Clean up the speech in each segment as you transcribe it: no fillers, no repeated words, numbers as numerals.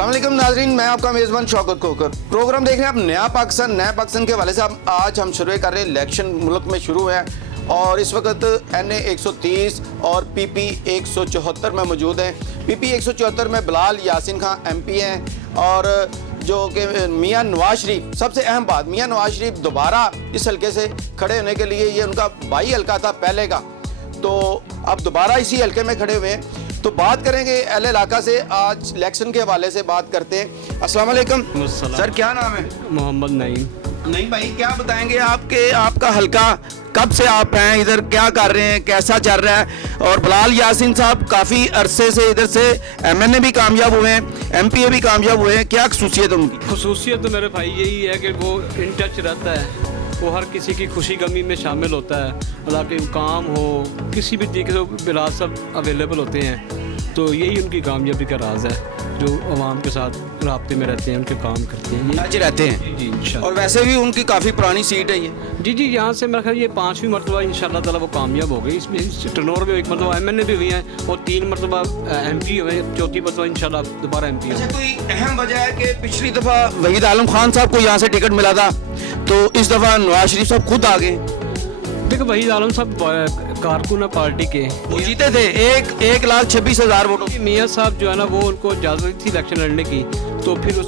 अस्सलाम वालेकुम नाज़रीन, मैं आपका मेज़बान शौकत खोकर। प्रोग्राम देख रहे हैं आप नया पाकिस्तान के हवाले से। आज हम शुरू कर रहे हैं, इलेक्शन मुल्क में शुरू है और इस वक्त NA 130 और PP 174 में मौजूद हैं। PP 174 में बिलाल यासीन खान MP हैं और जो कि मियां नवाज शरीफ, सबसे अहम बात, मियां नवाज शरीफ दोबारा इस हल्के से खड़े होने के लिए, ये उनका भाई हल्का था पहले का, तो अब दोबारा इसी हल्के में खड़े हुए हैं। तो बात करेंगे अहले इलाका से, आज इलेक्शन के हवाले से बात करते हैं। अस्सलाम वालेकुम सर, क्या नाम है? मोहम्मद नईम। नहीं भाई, क्या बताएंगे आपका हल्का, कब से आप हैं इधर, क्या कर रहे हैं, कैसा चल रहा है? और बिलाल यासीन साहब काफ़ी अरसे से इधर से MNA भी कामयाब हुए हैं, MPA भी कामयाब हुए हैं, क्या खसूसियत उनकी? खसूसियत तो मेरे भाई यही है कि वो इन टच रहता है, वो हर किसी की खुशी गमी में शामिल होता है। हालांकि काम हो, किसी भी तरीके से बिलाल सब अवेलेबल होते हैं, तो यही उनकी कामयाबी का राज है। जो आवाम के साथ राब्ते में रहते हैं, उनके काम करते हैं, आज रहते हैं जी इंशाल्लाह। और वैसे भी उनकी काफ़ी पुरानी सीट है ये। जी, यहाँ से मेरा ख्याल ये 5वीं मरतबा इंशाल्लाह ताला वो कामयाब हो गई। इसमें टर्नओवर में 1 मरतबा MNA भी हुई हैं और 3 मरतबा MP हुए हैं, 4थी मरतबा इंशाल्लाह दोबारा MP। अच्छा, कोई अहम वजह है कि पिछली दफ़ा वहीद आलम खान साहब को यहाँ से टिकट मिला था, तो इस दफ़ा नवाज शरीफ साहब खुद आ गए? देखो, वहीद आलम साहब कारकुन पार्टी के, वो जीते थे 1,26,000 वोटों। मियाँ साहब जो है ना, वो उनको इजाज़त थी इलेक्शन लड़ने की, तो फिर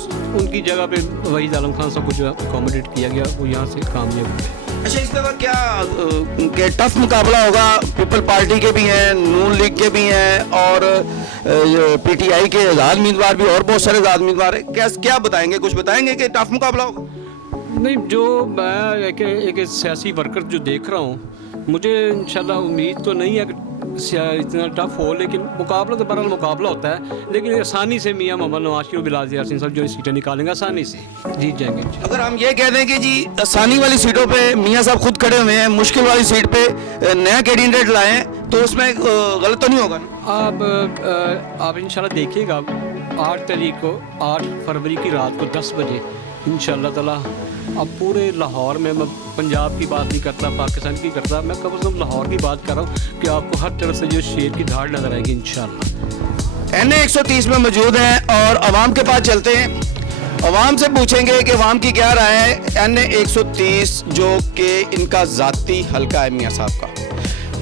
उनकी जगह पे वहीद आलम खान साहब को जो अकोमोडेट किया गया, वो यहाँ से कामयाब हुए। अच्छा, इस दफ़ा क्या के टफ मुकाबला होगा? पीपल पार्टी के भी हैं, नून लीग के भी हैं और PTI के आज़ाद उम्मीदवार भी, और बहुत सारे आज़ाद उम्मीदवार हैं। क्या बताएंगे, कुछ बताएंगे कि टफ मुकाबला होगा? नहीं, जो मैं एक सियासी वर्कर जो देख रहा हूँ, मुझे इंशाल्लाह उम्मीद तो नहीं है कि इतना टफ हो, लेकिन मुकाबला तो बहरहाल मुकाबला होता है, लेकिन आसानी से मियाँ मोहम्मद नवाज शरीफ, बिलाल यासीन साहब जो सीटें निकालेंगे आसानी से जीत जाएंगे। अगर हम ये कह दें कि जी आसानी वाली सीटों पे मियाँ साहब खुद खड़े हुए हैं, मुश्किल वाली सीट पे नया कैंडिडेट लाएं, तो उसमें गलत तो नहीं होगा ना? आप इंशाल्लाह देखिएगा 8 फरवरी की रात को 10 बजे इंशाल्लाह ताला। अब पूरे लाहौर में, मैं पंजाब की बात नहीं करता, पाकिस्तान की करता, मैं कम से कम लाहौर की बात कर रहा हूँ कि आपको हर तरफ से जो शेर की धाड़ नजर आएगी इंशाल्लाह। NA 130 में मौजूद हैं और आवाम के पास चलते हैं, आवाम से पूछेंगे कि आवाम की क्या राय है। NA 130 जो कि इनका ज़ाती हल्का है मियाँ साहब का,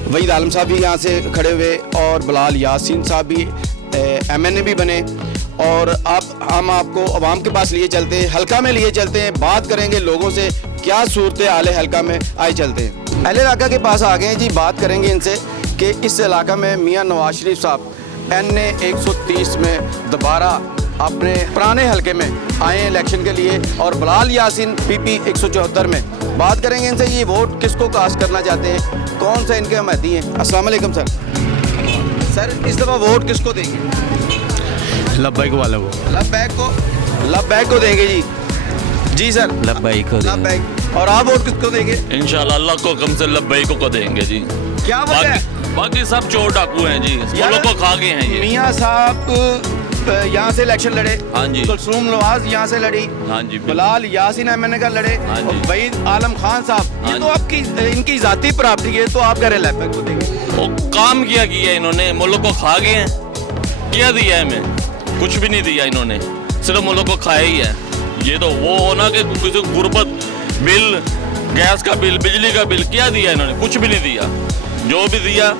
वहीद आलम साहब भी यहाँ से खड़े हुए और बिलाल यासीन साहब भी MNA भी बने, और अब हम आपको आवाम के पास लिए चलते हैं, हल्का में लिए चलते हैं, बात करेंगे लोगों से क्या सूरत हाल है हल्का में। आए चलते हैं, अहले इलाका के पास आ गए हैं जी, बात करेंगे इनसे कि इस इलाका में मियाँ नवाज शरीफ साहब NA 130 में दोबारा अपने पुराने हल्के में आए हैं इलेक्शन के लिए, और बिलाल यासीन PP 174 में। बात करेंगे इनसे, ये वोट किसको कास्ट करना चाहते हैं, कौन सा इनके हमती हैं। अस्सलाम वालेकुम सर। सर, इस दफ़ा वोट किसको देंगे? लब्बैक वाला वो लब्बैक को देंगे जी। जी सर, लब्बैक लब्बैक। और आप वोट किसको देंगे? इंशाल्लाह अल्लाह को कम से लब्बैक को देंगे जी। क्या वजह है? बाकी सब चोर डाकू हैं जी, मुल्क को खा गए हैं ये। मियाँ साहब यहाँ से इलेक्शन लड़े, हाँ जी। कुलसूम नवाज यहाँ से लड़ी, हाँ जी, बिलाल यासीन MNA का लड़े, हाँ जी। और वहीद आलम खान साहब, ये हाँ तो आपकी इनकी जाती प्रॉपर्टी है, तो आप कह रहे हैं लब्बैक को देंगे? वो काम किया इन्होंने, मुल्क को खा गए हैं। क्या दिया है हमें? कुछ भी नहीं दिया इन्होंने, सिर्फ मुल्क को खाया ही है। ये तो वो होना कि किसी गुर्बत बिल, गैस का बिल, बिजली का बिल, क्या दिया इन्होंने? कुछ भी नहीं दिया। जो भी दिया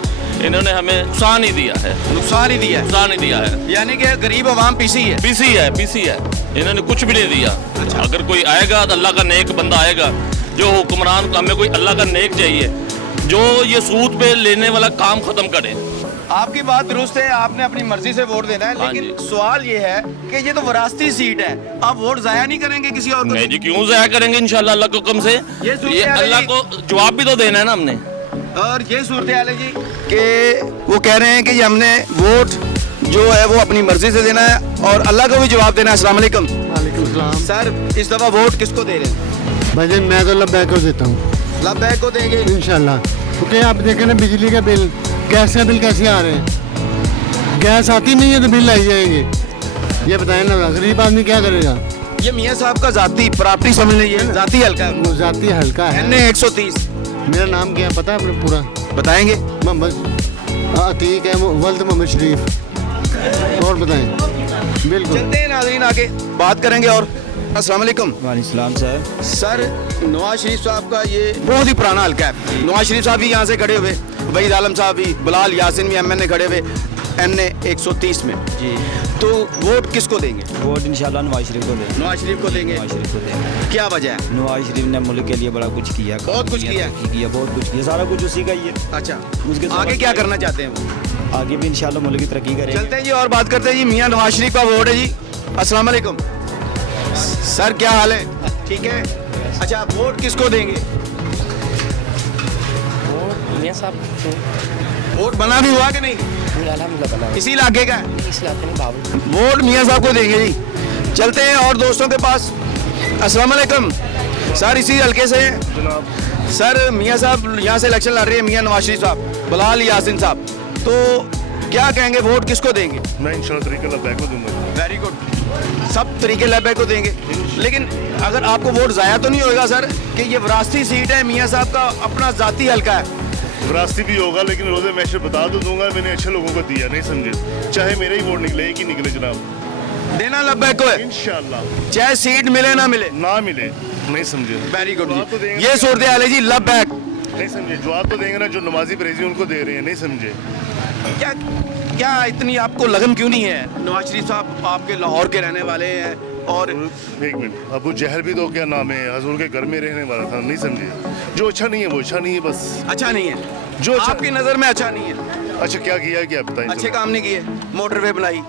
इन्होंने हमें नुकसान ही दिया है, नुकसान ही दिया है, यानी कि गरीब आवाम पीसी है। इन्होंने कुछ भी नहीं दिया। अगर कोई आएगा तो अल्लाह का नेक बंदा आएगा, जो हुक्मरान, हमें कोई अल्लाह का नेक चाहिए जो ये सूद पे लेने वाला काम खत्म करे। आपकी बात दुरुस्त है, आपने अपनी मर्जी से वोट देना है, हाँ लेकिन जी। सवाल ये है कि ये तो विरासती सीट है, आप वोट जाया नहीं करेंगे किसी और को? नहीं जी, क्यों ज़ाया करेंगे? इंशाल्लाह अल्लाह को कम से ये अल्लाह को जवाब भी तो देना है ना हमने। और ये सूरत हाल है जी कि वो कह रहे हैं कि हमने वोट जो है वो अपनी मर्जी से देना है और अल्लाह को भी जवाब देना है। अस्सलाम वालेकुम। वालेकुम सलाम। सर, इस दफ़ा वोट किसको दे रहे हैं? भाईजान, मैं तो लब्बैक को देता हूँ। लब्बैक को देंगे इंशाल्लाह, क्योंकि आप देखें ना, बिजली का बिल, गैस का बिल कैसे आ रहे हैं? गैस आती नहीं है तो बिल आई जाएंगे। ये बताएं ना, गरीब आदमी क्या करेगा? ये मियाँ साहब का जाती प्रॉपर्टी समझ लीजिए, जाती हल्का है, वो जाती हल्का है। NA 130। मेरा नाम क्या है पता है आपने? पूरा बताएंगे? मोहम्मद अतीक है, वल्द मोहम्मद शरीफ। और बताएं? बिल्कुल। चलते हैं नाज़रीन, आगे बात करेंगे। और अस्सलाम वालेकुम वालेकुम सर। सर, नवाज शरीफ साहब का ये बहुत ही पुराना हल्का है। नवाज शरीफ साहब भी यहाँ से खड़े हुए, वहीद आलम साहब भी, बिलाल यासिन भी MN खड़े हुए NA 130 में। जी, तो वोट किसको देंगे? वोट इंशाल्लाह नवाज शरीफ को देंगे। नवाज शरीफ को देंगे। नवाज शरीफ को देंगे। क्या वजह है? नवाज शरीफ ने मुल्क के लिए बड़ा कुछ किया, बहुत कुछ किया। बहुत कुछ किया, सारा कुछ उसी का ही है। अच्छा, उसके साथ आगे क्या करना चाहते हैं वो? आगे भी इंशाल्लाह मुल्क की तरक्की करेंगे। चलते हैं जी और बात करते हैं जी। मियाँ नवाज शरीफ का वोट है जी। अस्सलाम वालेकुम सर, क्या हाल है? ठीक है। अच्छा, वोट किसको देंगे? मियाँ साहब वोट बना भी हुआ कि नहीं? अल्हम्दुलिल्लाह बना इसी इलाके का है? इस इलाके में बाबू वोट मियाँ साहब को देंगे जी। चलते हैं और दोस्तों के पास। अस्सलाम वालेकुम सर, इसी हल्के से हैं सर। मियाँ साहब यहाँ से इलेक्शन लड़ रही है, मियाँ नवाज शरीफ साहब, बिलाल यासिन साहब। तो क्या कहेंगे, वोट किसको देंगे? मैं इंशाल्लाह तरीके लब्बैक को दूंगा। वेरी गुड, सब तरीके लब्बैक को देंगे। लेकिन अगर आपको वोट ज़ाया तो नहीं होगा सर कि ये विरासती सीट है, मियाँ साहब का अपना ज़ाती हल्का है। रास्ते भी होगा, लेकिन रोज़े मैशर बता तो दूंगा, मैंने अच्छे लोगों को दिया, नहीं समझे, चाहे मेरा ही वोट निकले, एक ही निकले जनाब। देना लब्बैक को है, इंशाल्लाह। चाहे सीट मिले ना मिले। ना मिले, नहीं समझे। वेरी गुड जवाब तो जी, देंगे। ये सूरत हाल है जी। लब्बैक नहीं समझे, जवाब तो देंगे ना, जो नमाजी परहेजी उनको दे रहे हैं, नहीं समझे। क्या क्या इतनी आपको लगन क्यों नहीं है? नवाज शरीफ साहब आपके लाहौर के रहने वाले हैं और एक मिनट, अबू जहल भी तो क्या नाम है, हजूर के घर में रहने वाला था, नहीं समझे। जो अच्छा नहीं है वो अच्छा नहीं है, बस। अच्छा नहीं है जो अच्छा- आपकी नज़र में अच्छा नहीं है। अच्छा क्या किया, क्या बताइए। अच्छे काम नहीं किए, मोटरवे बनाई,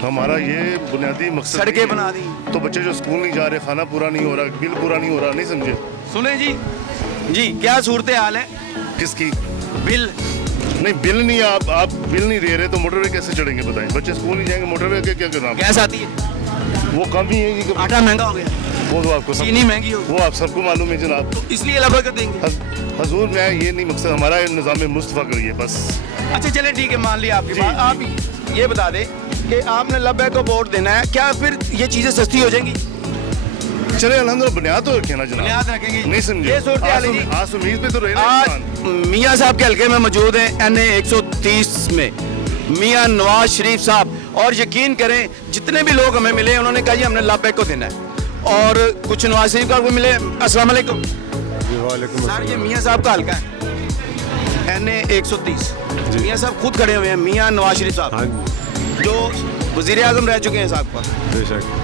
हमारा ये बुनियादी मकसद सड़कें नहीं है। बना दी। तो बच्चे जो स्कूल नहीं जा रहे, खाना पूरा नहीं हो रहा, बिल पूरा नहीं हो रहा, नहीं समझे। सुने जी, जी क्या सूरत हाल है? किसकी? बिल नहीं, बिल नहीं, आप बिल नहीं दे रहे तो मोटरवे कैसे चढ़ेंगे बताएं। बच्चे स्कूल नहीं जाएंगे, मोटरवे के क्या करना? गैस आती है, वो कम ही है कि आटा महंगा हो गया, वो तो आपको चीनी महंगी हो, वो आप सबको मालूम है जनाब। तो इसलिए लब्बैक देंगे। हजूर मैं ये नहीं मकसद, हमारा निज़ाम मुस्तफ़ा करिए बस। अच्छा चले ठीक है, मान लिया आपकी जी, बात। जी। आप ये बता दें कि आपने लब्बैक को वोट देना है, क्या फिर ये चीज़ें सस्ती हो जाएंगी? चले अल्हम्दुलिल्लाह, बुनियाद तो रखे ना जनाब। बुनियाद रखेंगी। नहीं समझे। ये सूरत हाल है जी। आज उम्मीद पे तो रहे ना आज इंसान। मियाँ साहब के हल्के में मौजूद हैं NA 130 में मियाँ नवाज शरीफ साहब। और यकीन करें जितने भी लोग हमें मिले उन्होंने कहा जी हमने लब्बैक को देना है, और कुछ नवाज शरीफ का भी मिले। अस्सलाम वालेकुम सर, ये मियाँ साहब का हल्का है NA 130। मियाँ साहब खुद खड़े हुए हैं, मियाँ नवाज शरीफ साहब जो वजीर आजम रह चुके हैं साहब का।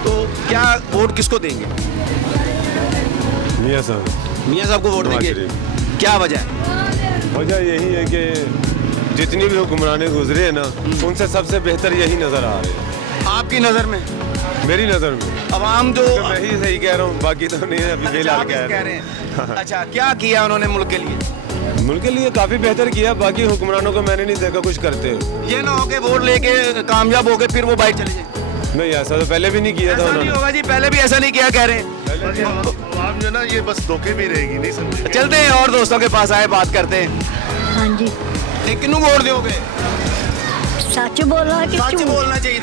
तो क्या वोट किसको देंगे? मियाँ साहब मियाँ साहब को वोट नवाज देंगे, क्या वजह है? वजह यही है कि जितनी भी हुक्मराने गुजरे हैं ना, उनसे सबसे बेहतर यही नज़र आ रहे हैं आपकी नज़र में? मेरी नज़र में। अवाम जो तो मैं ही सही कह रहा हूँ, बाकी तो नहीं है, अभी अच्छा, फिलहाल आप कह कह रहे हैं। अच्छा, क्या किया उन्होंने मुल्क के लिए? मुल्क के लिए काफ़ी बेहतर किया, बाकी हुक्मरानों को मैंने नहीं देखा कुछ करते हुए। ये ना हो के वोट लेके कामयाब हो गए फिर वो बाइक चले जाए। नहीं, ऐसा तो पहले भी नहीं किया था ऐसा नहीं उन्होंने। होगा जी, पहले भी ऐसा नहीं किया कह रहे हैं। आवाम जो ना ये बस धोखे भी रहेगी, नहीं समझे। चलते हैं और दोस्तों के पास आए, बात करते हैं। हाँ जी, किन्नू वोट दोगे? सच बोला कि सच झूठ? बोलना चाहिए।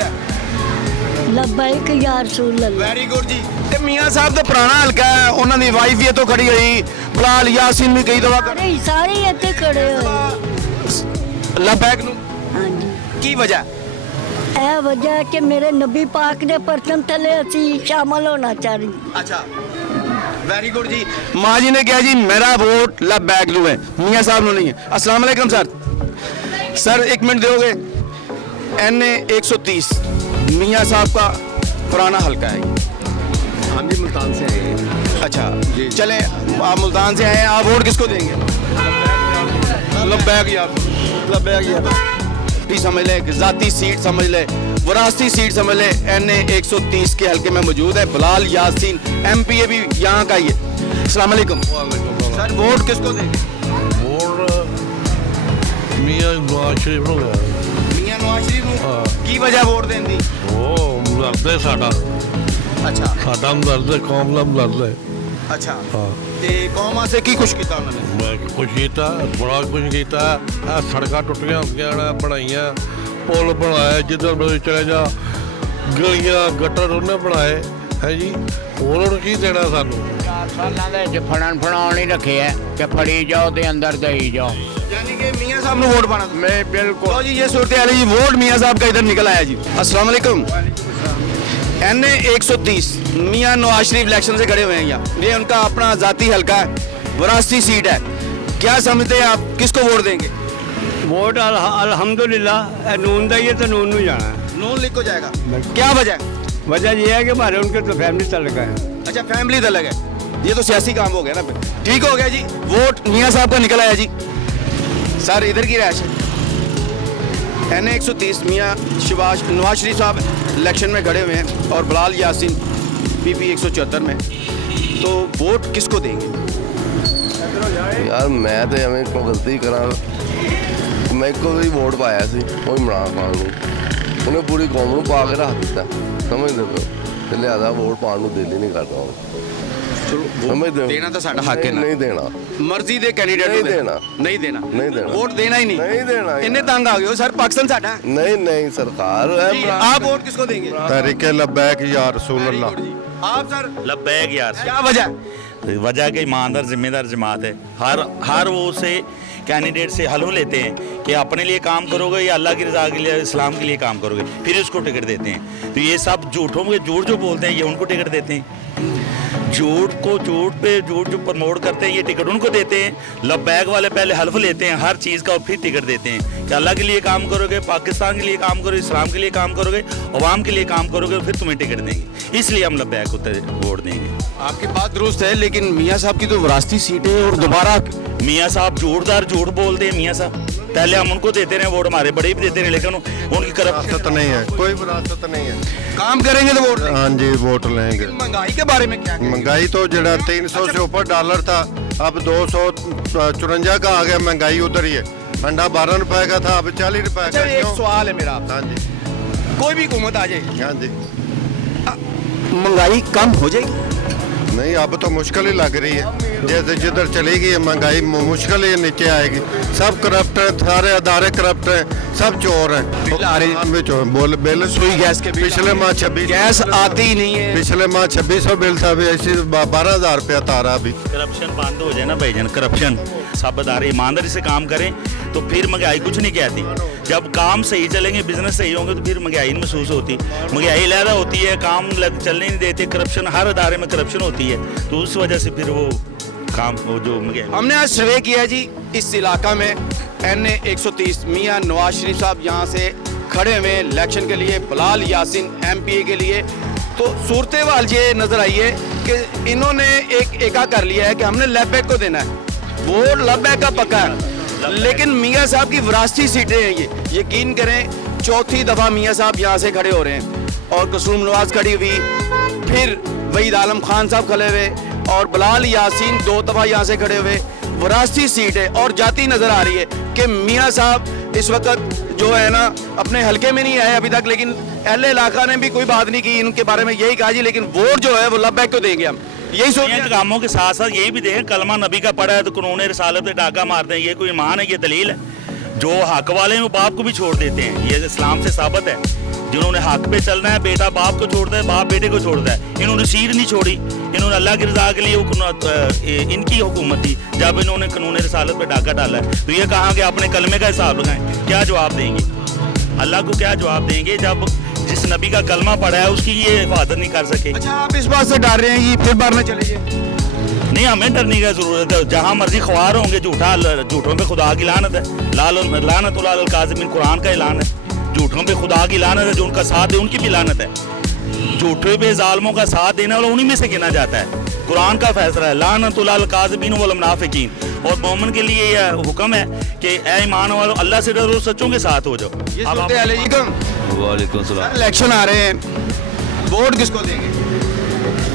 लब्बैक या रसूल अल्लाह। वेरी गुड जी। ते मियाँ साहब तो पुराना हल्का है, उन्होंने वाइफ भी तो खड़ी हुई, बिलाल यासिन भी कई दफा सारे सारे ਇੱਥੇ खड़े ਹੋਏ। लब्बैक नू हाँ जी, की वजह? ਇਹ ਵਜ੍ਹਾ ਹੈ ਕਿ ਮੇਰੇ ਨਬੀ ਪਾਕ ਦੇ ਪਰਚਮ ਥੱਲੇ ਅਸੀਂ ਸ਼ਾਮਲ ਹੋਣਾ ਚਾਹੀਏ। अच्छा, वेरी गुड जी। माँ जी ने कहा जी मेरा वोट लब्बैक लू है, मियाँ साहब नु नहीं है। अस्सलाम वालेकुम सर। सर एक मिनट दोगे? NA 130 मियाँ साहब का पुराना हल्का है। हम भी मुल्तान से आए हैं। अच्छा चले, आप मुल्तान से आए हैं, आप वोट किसको देंगे? लब्बैक यार, लब्बैक यार। समझ ले, जाती सीट समझ ले, वरासती सीट समझ ले। NA 130 के हल्के में मौजूद है बिलाल यासिन, MPA भी यहाँ का ही है। अस्सलाम वालेकुम सर, वोट किसको देंगे? मियाँ नवाज शरीफ ਨੂੰ ਗਿਆ मियाँ नवाज शरीफ ਨੂੰ की वजह वोट देने दी? ਉਹ ਮਰਦੇ ਸਾਡਾ अच्छा ਸਾਡਾ ਮਰਦੇ ਕੌਮ ਦਾ ਮਰਦੇ अच्छा ਹਾਂ ते कौम वास्ते की कुछ किया उन्होंने? ਮੈਂ ਕੁਛ ਕੀਤਾ ਬੜਾ ਕੁਛ ਕੀਤਾ ਆ ਸੜਕਾਂ ਟੁੱਟੀਆਂ ਹੁੰਦੀਆਂ ਨੇ ਬਣਾਈਆਂ ਪੁਲ ਬਣਾਏ ਜਿੱਧਰ ਮਰਜ਼ੀ ਚਲੇ ਜਾ ਗਲੀਆਂ ਗਟਰ ਉਹਨੇ ਬਣਾਏ ਹੈ ਜੀ ਹੋਰ ਕੀ ਦੇਣਾ ਸਾਨੂੰ ਸਾਲਾਂ ਦੇ ਵਿੱਚ ਫੜਾਉਣ ਹੀ ਰੱਖੇ ਹੈ ਕਿ ਫੜੀ ਜਾਓ ਤੇ ਅੰਦਰ ਦੇਈ ਜਾਓ। यानी कि मियाँ साहब ने वोट पाना था। मैं बिल्कुल तो जी ये सूरत हाल है जी, वोट मियाँ साहब का इधर निकल आया जी। अस्सलाम वालेकुम। NA 130 मियाँ नवाज शरीफ इलेक्शन से खड़े हुए हैं यहाँ, ये उनका अपना जाती हल्का है, विरासती सीट है। क्या समझते हैं आप, किसको वोट देंगे? वोट अल्हम्दुलिल्लाह नून का ही है तो नून में जाना है। नून लिख को जाएगा, क्या वजह है? वजह यह है कि हमारे उनके तो फैमिली तलक है। अच्छा फैमिली अलग है, ये तो सियासी काम हो गया ना फिर। ठीक हो गया जी, वोट मियाँ साहब का निकल आया जी। सर इधर की रैश है। NA 130 मियाँ नवाज शरीफ साहब इलेक्शन में खड़े हुए हैं और बिलाल यासीन PP 174 में, तो वोट किसको देंगे? यार मैं तो एवं को गलती करा, मैं को भी वोट पाया सी वो इमरान खान को, उन्हें पूरी कौम को पा के रख दिता, समझते हो, लिहाजा वोट पाने को दिल ही नहीं करता हूँ। समझते हो, देना तो साਡਾ हक है ना, नहीं देना, मर्जी दे कैंडिडेट नहीं को देना, नहीं देना, नहीं देना, वोट देना ही नहीं, नहीं देना, इन्ने तंग आ गए हो सर, पाकिस्तान साਡਾ है। नहीं नहीं सरकार जी, आप वोट किसको देंगे? तहरीके लब्बैक या रसूल अल्लाह। आप सर लब्बैक यार, क्या वजह? वजह के ईमानदार जिम्मेदार जमात है, हर वो से कैंडिडेट से हलफ लेते हैं कि अपने लिए काम करोगे या अल्लाह की रज़ा के लिए, इस्लाम के लिए काम करोगे, फिर उसको टिकट देते हैं। तो ये सब झूठों में झूठ जो बोलते हैं ये उनको टिकट देते हैं, झूठ जो प्रमोट करते हैं ये टिकट उनको देते हैं। लब्बैक वाले पहले हल्फ लेते हैं हर चीज़ का और फिर टिकट देते हैं कि अल्लाह के लिए काम करोगे, पाकिस्तान के लिए काम करोगे, इस्लाम के लिए काम करोगे, अवाम के लिए काम करोगे, फिर तुम्हें टिकट देंगे। इसलिए हम लब्बैक को वोट देंगे। आपकी बात दुरुस्त है, लेकिन मियाँ साहब की तो विरासती सीट है और दोबारा मियाँ साहब झूठ बोलते हैं। मियाँ साहब पहले हम उनको देते रहे वोट, हमारे बड़े भी देते रहे, लेकिन उनकी विरासत नहीं है, कोई विरासत नहीं है। काम करेंगे तो वोट देंगे। हाँ जी वोट लेंगे। महंगाई के बारे में क्या कहेंगे? महंगाई तो जरा 300 से ऊपर डॉलर था, अब 254 का आ गया, महंगाई उधर ही है। अंडा 12 रुपए का था, अब 40 रुपए अच्छा का। एक क्यों? सवाल है मेरा आपसे। हाँ जी, कोई भी हुकूमत आ जाए, हाँ जी, महंगाई कम हो जाएगी? नहीं अब तो मुश्किल ही लग रही है, जैसे जिधर चलेगी महंगाई मुश्किल ही नीचे आएगी। सब करप्ट है, सारे अदारे करप्ट हैं, सब चोर हैं। बिल आ रहे हैं। बोल बिल सुई गैस के बिल पिछले माह 26 गैस आती ही नहीं है। पिछले माह 2600 बिल था, अभी ऐसे 12,000 रुपया तारा अभी। करप्शन बंद हो जाए ना भाईजान, करप्शन सब अदारे ईमानदारी से काम करें तो फिर महंगाई कुछ नहीं कहती। जब काम सही चलेंगे, बिजनेस सही होंगे तो फिर महंगाई नहीं महसूस होती। महंगाई लहरा होती है, काम चलने नहीं देते, करप्शन हर अदारे में करप्शन होती है, तो उस वजह से फिर वो काम वो जो महंगाई। हमने आज सर्वे किया जी इस इलाका में। NA 130 मियाँ नवाज शरीफ साहब यहाँ से खड़े हुए इलेक्शन के लिए, बिलाल यासीन MPA के लिए। तो सूरत हाल ये नजर आई है कि इन्होंने एक एका कर लिया है कि हमने लब्बैक को देना है, वोट लब्बैक का पक्का है। लेकिन मियाँ साहब की विरासती सीटें हैं ये, यकीन करें चौथी दफ़ा मियाँ साहब यहाँ से खड़े हो रहे हैं, और कसरूम नवाज खड़ी हुई, फिर वहीद आलम खान साहब खड़े हुए, और बिलाल यासीन 2 दफ़ा यहाँ से खड़े हुए। विरासती सीट है और जाती नज़र आ रही है कि मियाँ साहब इस वक्त जो है ना अपने हल्के में नहीं आए अभी तक, लेकिन अहले इलाका ने भी कोई बात नहीं की, इनके बारे में यही कहा जी, लेकिन वोट जो है वो लब्बैक को देंगे हम, यही सोच इन कामों के साथ साथ यही भी देखें, कलमा नबी का पड़ा है तो कानून रिसालत पे डाका मारते हैं, ये कोई ईमान है, ये दलील है। जो हक वाले हैं वो बाप को भी छोड़ देते हैं, ये इस्लाम से साबित है। जिन्होंने हक पे चलना है, बेटा बाप को छोड़ता है, बाप बेटे को छोड़ता है। इन्होंने सीट नहीं छोड़ी, इन्होंने अल्लाह की रज़ा के लिए इनकी हुकूमत थी, जब इन्होंने कानून रिसालत पे डाका डाला है तो ये कहा कि अपने कलमे का हिसाब लगाएं। क्या जवाब देंगे अल्लाह को, क्या जवाब देंगे जब जिस नबी का कलमा पड़ा है उसकी ये हिफाजत नहीं कर सके। अच्छा आप इस बात से डर रहे हैं ये फिर मारना चलेंगे? नहीं, हमें डरने की जरूरत है। जहाँ मर्जी ख्वार होंगे, झूठों पे खुदा की लानत है, लानत उल काज़िमीन, कुरान का ऐलान है। झूठों पे खुदा की लानत है, जो उनका साथ दे उनकी भी लानत है। झूठे पे जालिमों का साथ देने वाला उन्हीं में से गिना जाता है। कुरान का फैसला है लानत उल काज़िमीन वल मुनाफिकीन, और मोमिन के लिए यह हुक्म है कि ए ईमान वालों अल्लाह से डरो, सच्चों के साथ हो जाओ। वालेकुम सलाम। इलेक्शन आ रहे हैं, वोट किसको देंगे?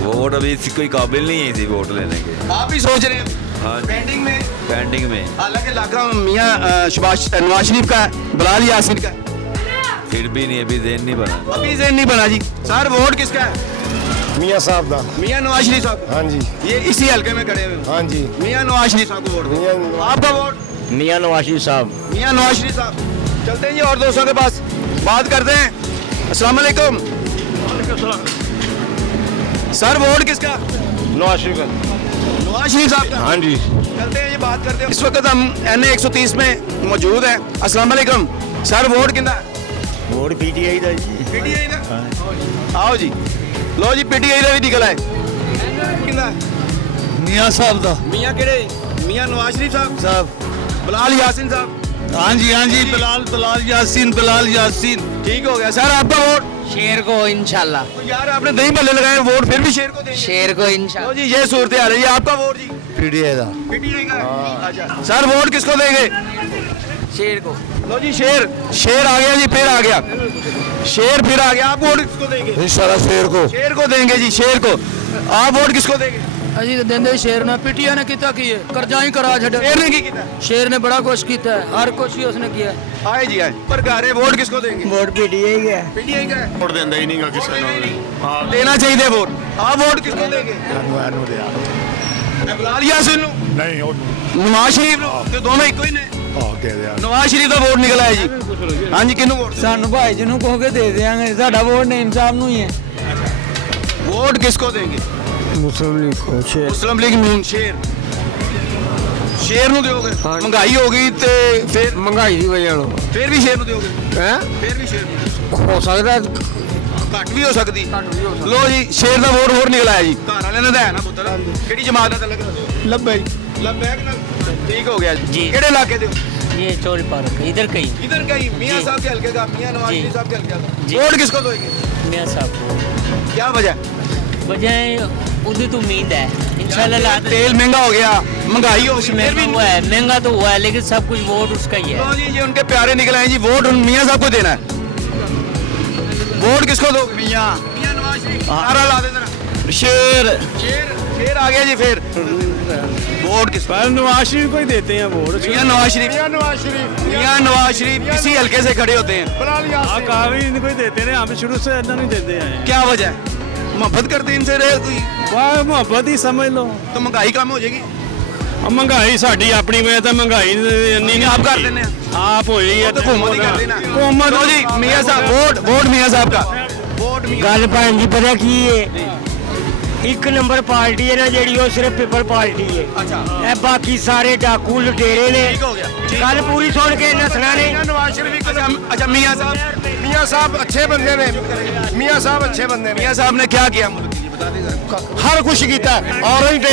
वोट अभी कोई काबिल नहीं है इसी वोट लेने के। आप ही सोच रहे हैं? हाँ, पेंडिंग में हालांकि इलाका मियाँ नवाज शरीफ का है, बिलाल यासीन का है, फिर भी नहीं, अभी ज़हन नहीं बना। अभी ज़हन नहीं बना जी। सर वोट किसका है? मियाँ साहब का। मियाँ नवाज शरीफ साहब। हाँ जी, ये इसी हल्के में खड़े हुए। हाँ जी, मियाँ नवाज शरीफ साहब को वोट। आपका वोट? मियाँ नवाज शरीफ साहब। मियाँ नवाज शरीफ साहब। चलते हैं जी और दोस्तों के पास बात करते हैं। अस्सलाम वालेकुम। सर वोट किसका? नवाज शरीफ का। नवाज शरीफ साहब का। हाँ जी। चलते हैं, ये बात करते हैं। इस वक्त हम NA 130 में मौजूद हैं। अस्सलाम वालेकुम सर, वोट किंदा? वोट PTI ਦਾ ਜੀ। PTI ਦਾ। आओ जी, लो जी, PTI ਦਾ भी निकल आए। किंदा? मियाँ साहब का। मियाँ केड़े? मियाँ नवाज शरीफ साहब, बिलाल यासीन साहब। हाँ जी बिलाल यासीन। ठीक हो गया सर, आपका वोट? शेर को इंशाल्लाह। तो यार आपने दही भल्ले लगाए, वोट फिर भी शेर को देंगे। शेर को लो इंशाल्लाह। जी, ये सूरत हाल है। ये आपका वोट जी? PTI का। PTI का है। अच्छा सर, वोट किसको देंगे? शेर को। लो जी, शेर आ गया जी, फिर आ गया शेर, फिर आ गया। आप वोट किसको देंगे? इंशाल्लाह शेर को। शेर को देंगे जी, शेर को। आप वोट किसको देंगे? अजी देंदे शेर ने। PTI ने किता की है, करजा ही करा छड़े। शेर ने की किया? शेर ने बड़ा कुछ किया है, हर कुछ ही उसने किया है। आए जी आए, पर गारे वोट किसको देंगे? वोट PTI का है। PTI का है। वोट देंदा ही नहींगा किसी ਨੂੰ। देना चाहिए वोट। आप वोट किसको देंगे? बिलाल यासीन नु? नहीं नवाज शरीफ नु? ते दोनों इको ही ने। नवाज शरीफ ਦਾ ਵੋਟ ਨਿਕਲ ਆਇਆ ਜੀ। ਹਾਂਜੀ, ਕਿਹਨੂੰ ਵੋਟ? ਸਾਨੂੰ ਭਾਈ ਜੀ ਨੂੰ ਕਹੋ ਕੇ ਦੇ ਦੇਾਂਗੇ, ਸਾਡਾ ਵੋਟ ਨਈਮ ਸਾਹਿਬ ਨੂੰ ਹੀ ਹੈ। वोट किसको देंगे? मुस्लिम लीग को। मुस्लिम लीग नून। शेर ਨੂੰ ਦਿਓਗੇ? ਮਹਿੰਗਾਈ ਹੋ ਗਈ ਤੇ ਫਿਰ महंगाई की वजह से ਫਿਰ ਵੀ ਸ਼ੇਰ ਨੂੰ ਦਿਓਗੇ? है ਫਿਰ ਵੀ ਸ਼ੇਰ ਨੂੰ हो सकता ਘੱਟ ਵੀ ਹੋ ਸਕਦੀ। ਲੋ ਜੀ, ਸ਼ੇਰ ਦਾ ਵੋਟ ਹੋਰ ਨਿਕਲ ਆਇਆ ਜੀ। ਘਰ ਵਾਲਿਆਂ ਨੇ ਤਾਂ ਹੈ ਨਾ ਪੁੱਤਰ। ਕਿਹੜੀ ਜਮਾਤ ਦਾ ਤਲਕ? लब्बे ਲੱਭੈਕ ਨਾਲ। ਠੀਕ ਹੋ ਗਿਆ ਜੀ। ਕਿਹੜੇ ਇਲਾਕੇ ਦੇ ਹੋ? ये चोरी पार्क इधर कहीं। इधर कहीं मियाँ जी। साहब के हल्के का, मियाँ नवाज जी। शरीफ साहब के हल्के का। जी। वोट किसको दोगे? मियाँ साहब को। क्या वजह? वजह उदी तो उम्मीद है इंशाल्लाह। ला तेल महंगा हो गया, महंगाई हो गई, फिर भी हुआ है, महंगा तो हुआ है, लेकिन सब कुछ वोट उसका ही है। लो जी, ये उनके प्यारे निकल आए जी। वोट मियाँ साहब को देना है। वोट किसको दोगे? मियाँ नवाज शरीफ। नारा ला दे जरा। शेर आ गया जी। फिर वोट किस? नवाज शरीफ को ही देते हैं वोट। मियाँ नवाज शरीफ किसी हल्के से खड़े होते हैं। काफी इनको ही देते हैं, हम शुरू से इतना नहीं देते हैं। क्या वजह है? मोहब्बत करते हैं इनसे रहे कोई? वाह, मोहब्बत ही समझ लो। तो महंगाई कम हो जाएगी। महंगाई साड़ी अपनी में तो महंगाई नहीं आप कर देने हैं। आप हो ही है तो हुकूमत ही कर देना। हुकूमत। लो जी, मियाँ साहब वोट मियाँ साहब का। वोट मियाँ। गल भैन जी पता की है, एक नंबर पार्टी है ना जी, वो सिर्फ पीपल पार्टी है। अच्छा, ए बाकी सारे डाकू लुटेरे ने। ठीक हो गया। गल पूरी सुन के नसना ने। नवाज शरीफ। अच्छा, मियाँ साहब अच्छे बंदे ने। मियाँ साहब अच्छे बंदे ने। मियाँ साहब ने क्या किया मुल्क के लिए? बता देगा। हर कुछ किया ऑरेंज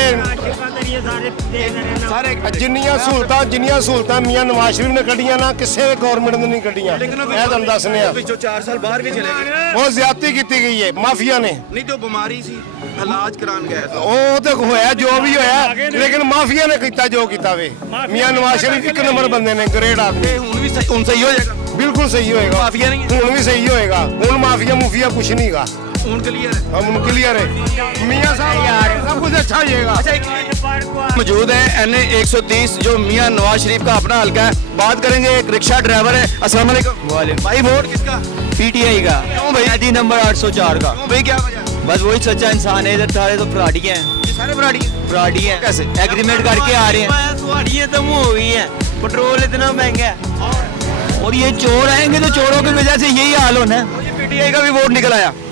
सारे जिन्नियां सहूलतां मियाँ नवाज शरीफ ने कड्डियां ना, किसी गौरमेंट ने नहीं कड्डियां। मैं तुहानू दसने आ, 4 साल बाहर भी चले गए। बहुत ज्यादती की गई है माफिया ने। नहीं तो बीमारी सी, इलाज करान गए तो। ਉਹ ਤੇ ਹੋਇਆ ਜੋ ਵੀ ਹੋਇਆ, ਲੇਕਿਨ ਮਾਫੀਆ ਨੇ ਕੀਤਾ ਜੋ ਕੀਤਾ ਵੇ। ਮੀਆਂ ਨਵਾਜ਼ ਸ਼ਰੀਫ ਇੱਕ ਨੰਬਰ ਬੰਦੇ ਨੇ, ਗ੍ਰੇਟ ਆਦਮੀ। ਹੁਣ ਸਹੀ ਹੋ ਜਾਏਗਾ। ਬਿਲਕੁਲ ਸਹੀ ਹੋਏਗਾ। ਮਾਫੀਆ ਨਹੀਂ ਹੈ। ਹੁਣ ਵੀ ਸਹੀ ਹੋਏਗਾ। ਹੁਣ ਮਾਫੀਆ ਮੁਫੀਆ ਕੁਛ ਨਹੀਂਗਾ। ਹੁਣ क्लियर है। हम क्लियर है। मियाँ साहब यार सब कुछ अच्छा ही होगा। मौजूद है NA 130 जो मियाँ नवाज शरीफ का अपना हल्का है। बात करेंगे, एक रिक्शा ड्राइवर है। अस्सलाम वालेकुम भाई, वोट किसका? PTI का। क्यों भाई? ID नंबर 804 का। क्यों भाई, क्या वजह? बस वही सच्चा इंसान है। इधर सारे तो फ्रॉडी हैं। ये सारे फ्रॉडी हैं। कैसे? एग्रीमेंट करके आ रहे हैं। फ्रॉडियां तो हो गई हैं, पेट्रोल इतना महंगा है और ये चोर आएंगे तो चोरों की वजह से यही हाल होना है। PTI का भी वोट निकल आया।